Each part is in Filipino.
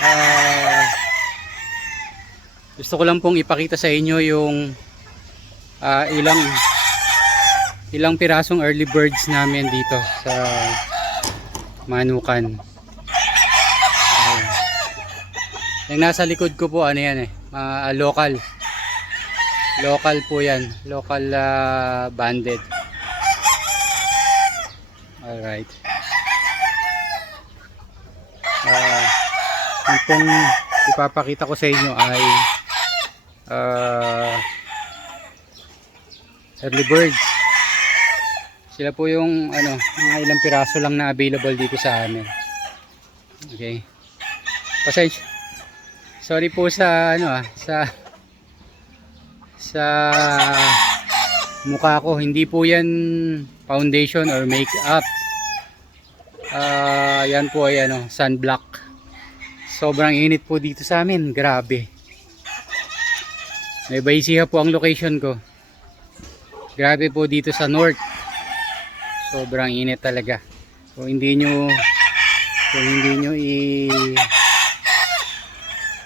Ah, gusto ko lang pong ipakita sa inyo yung ilang pirasong early birds namin dito sa Manukan. Yung nasa likod ko po ano yan local po yan, local banded. Alright. Yung pong ipapakita ko sa inyo ay early birds. Sila po yung mga ilang piraso lang na available dito sa amin. Okay. Pasensya. Sorry po sa sa mukha ko. Hindi po yan foundation or makeup. Yan po ay sunblock. Sobrang init po dito sa amin. Grabe. Nueva Ecija po ang location ko. Grabe po dito sa north. Sobrang init talaga. Kung hindi nyo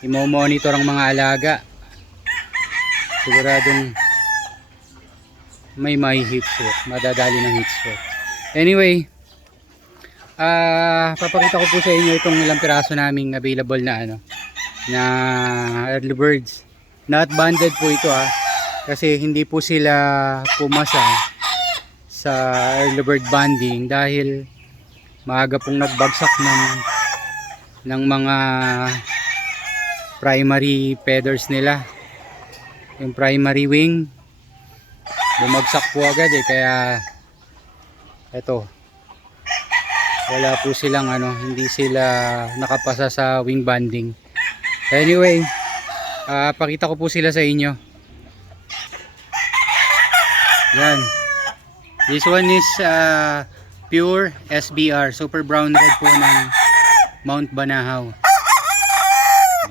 i-monitor ang mga alaga, siguradong may heat stroke, madadali ng heat stroke. Anyway, papakita ko po sa inyo itong ilang piraso naming available na early birds. Not banded po ito kasi hindi po sila pumasa sa early bird banding dahil maaga pong nagbagsak ng mga primary feathers nila. Yung primary wing bumagsak po agad kaya eto, wala po silang hindi sila nakapasa sa wing banding. Anyway, pakita ko po sila sa inyo. Yan, this one is pure SBR, super brown red po ng Mount Banahaw.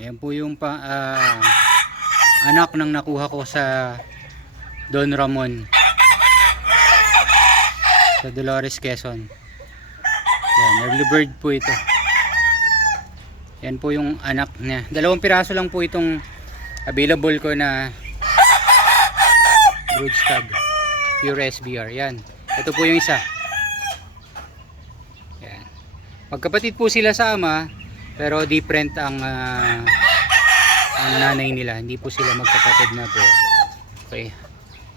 Ayan po yung anak ng nakuha ko sa Don Ramon sa Dolores, Quezon. Yan, early bird po ito. Yan po yung anak niya. 2 piraso lang po itong available ko na broodstag pure SBR. Yan, ito po yung isa. Yan, magkapatid po sila sa ama pero different ang nanay nila. Hindi po sila magkapatid na po. Okay,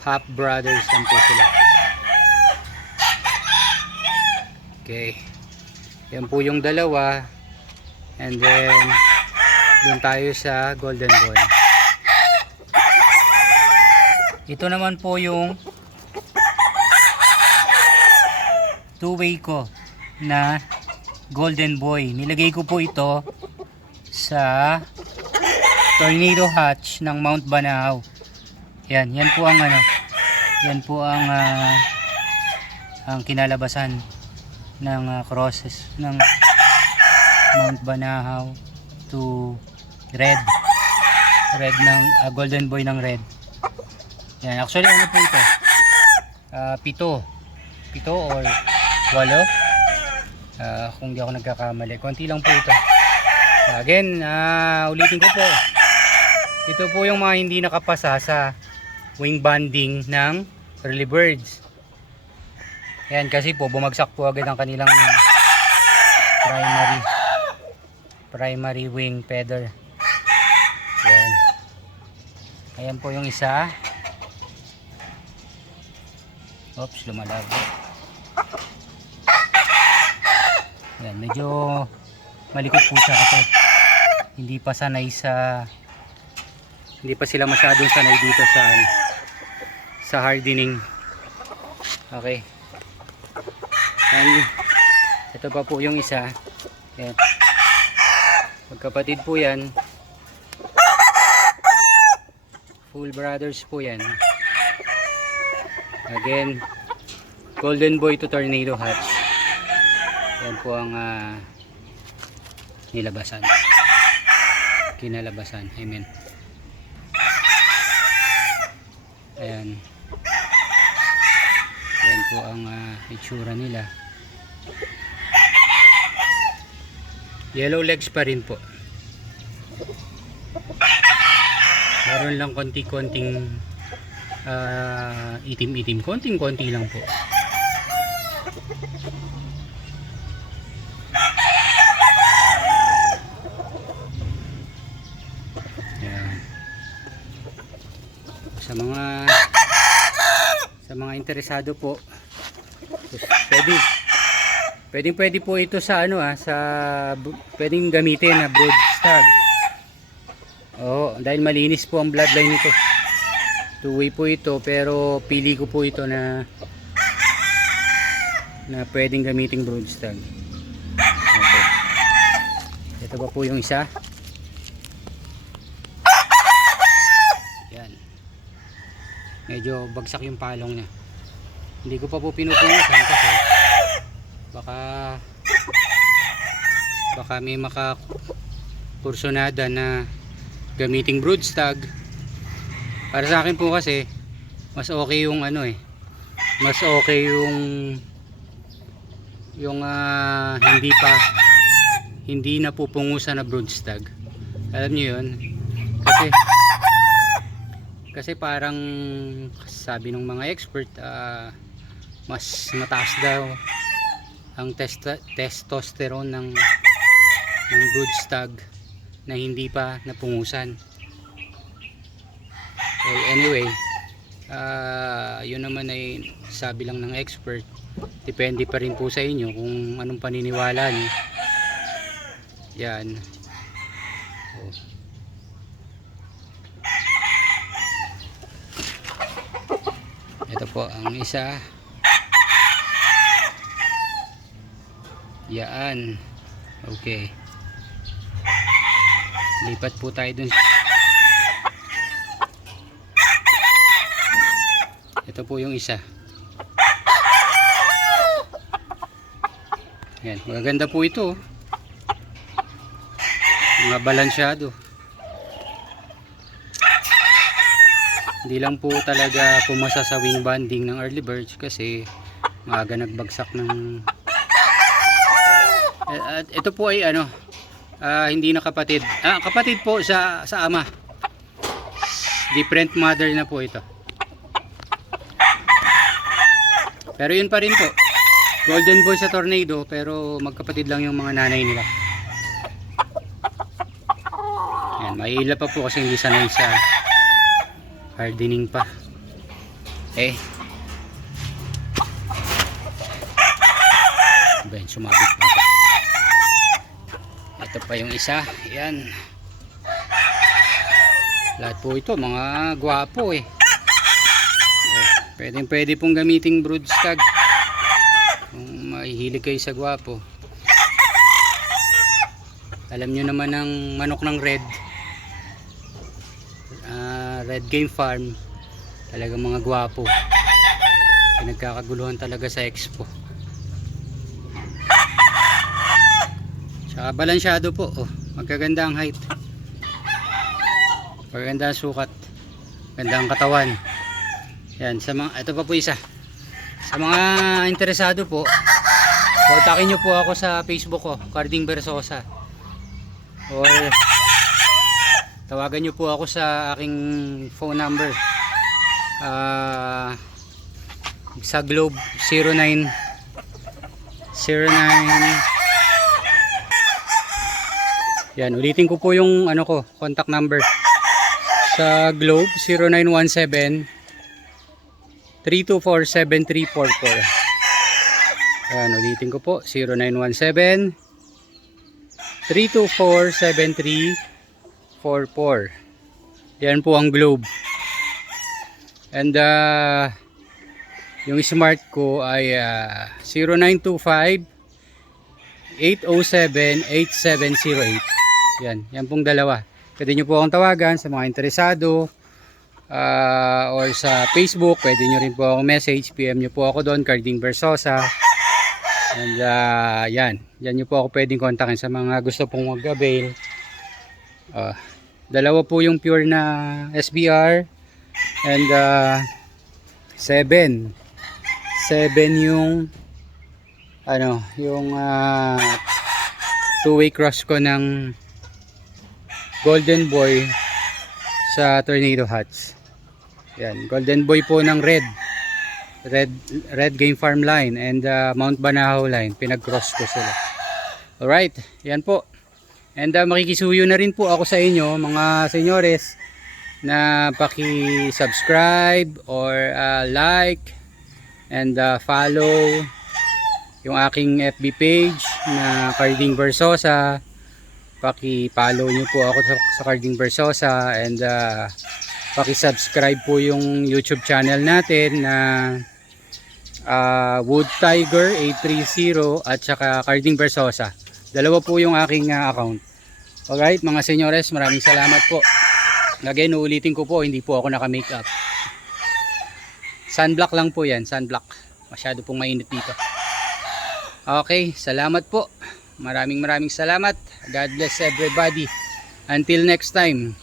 half brothers lang po sila. Okay, yan po yung dalawa. And then doon tayo sa golden boy. Ito naman po yung two-way ko na golden boy. Nilagay ko po ito sa tornado hatch ng Mount Banahaw. Yan po ang ang kinalabasan ng crosses ng Mount Banahaw to red ng golden boy ng red. Yan, actually po ito? Pito or 8, kung di ako nagkakamali. Konti lang po ito. Again, ulitin ko po, ito po yung mga hindi nakapasa sa wing banding ng early birds. Yan, kasi po bumagsak po agad ang kanilang primary wing feather. Yan. Ayan po yung isa. Oops, lumalago. Yan, medyo malikot po siya kasi hindi pa sila masyadong sanay dito sa hardening. Okay. And ito pa po yung isa. Yan. Magkapatid po yan. Full brothers po yan. Again, golden boy to tornado hatch. Yan po ang kinalabasan. Amen. Ayan. Yan po ang itsura nila. Yellow legs pa rin po. Meron lang konti-konting itim-itim, konting-konti lang po. Ayan. Sa mga interesado po, pwede po ito sa pwedeng gamitin na brood stag. Dahil malinis po ang bloodline nito. Two-way po ito, pero pili ko po ito na pwedeng gamiting brood stag. Okay. Ito ba po yung isa? Yan. Medyo bagsak yung palong niya. Hindi ko pa po pinupungutan kasi baka may makakursunada na gamiting brood stag. Para sa akin po kasi mas okay yung mas okay yung hindi na pupungusan na brood stag. Alam niyo yun, kasi parang sabi ng mga expert, mas mataas daw ang testosterone ng brood stag na hindi pa napungusan. Well, anyway, yun naman ay sabi lang ng expert. Depende pa rin po sa inyo kung anong paniniwala niyo. Yan. Ito po ang isa. Yan. Okay. Lipat po tayo dun. Ito po yung isa. Yan, maganda po ito. Mga balansyado. Hindi lang po talaga pumasa sa wing banding ng early birds kasi maaga nagbagsak ng at ito po ay hindi na kapatid. Kapatid po sa ama. Different mother na po ito. Pero yun pa rin po. Golden boy sa tornado, pero magkapatid lang yung mga nanay nila. Ayan, mahila pa po kasi hindi sanay sa hardening pa. Ben, sumabit pa. Ito pa yung isa. Ayan. Lahat po ito mga gwapo pwede pong gamiting brood stag kung mahihilig kayo sa gwapo. Alam nyo naman ang manok ng red game farm, talagang mga gwapo, pinagkakaguluhan talaga sa expo. Saka balansyado po, magkaganda ang height, magaganda ang sukat, ganda ang katawan. Yan, ito pa po isa. Sa mga interesado po, kontakin nyo po ako sa Facebook ko, Carding Versosa, or tawagan nyo po ako sa aking phone number sa Globe 09 yan, ulitin ko po yung contact number sa Globe 0917 324-7344. Ayan, ulitin ko po 0917 324-7344. Yan po ang Globe. And yung smart ko ay 0925-807-8708. Yan pong dalawa. Pwede nyo po akong tawagan sa mga interesado, or sa Facebook. Pwede nyo rin po akong message, PM nyo po ako doon, Carding Versosa. And yan nyo po ako pwedeng kontakin sa mga gusto pong mag-avail. Dalawa po yung pure na SBR, and 7 yung yung two-way cross ko ng Golden Boy sa Tornado Hats. Yan, Golden Boy po ng Red Game Farm line and Mount Banahaw line. Pinag-cross ko sila. Alright, yan po. And makikisuyo na rin po ako sa inyo mga senyores na paki-subscribe or like and follow yung aking FB page na Carding Versosa. Paki-follow nyo po ako sa Carding Versosa and paki-subscribe po yung YouTube channel natin na Wood Tiger 830 at saka Carding Versosa. Dalawa po yung aking account. Alright mga senyores, maraming salamat po. Again, uulitin ko po, hindi po ako naka-makeup. Sunblock lang po yan, sunblock. Masyado pong mainit dito. Okay, salamat po. Maraming salamat. God bless everybody. Until next time.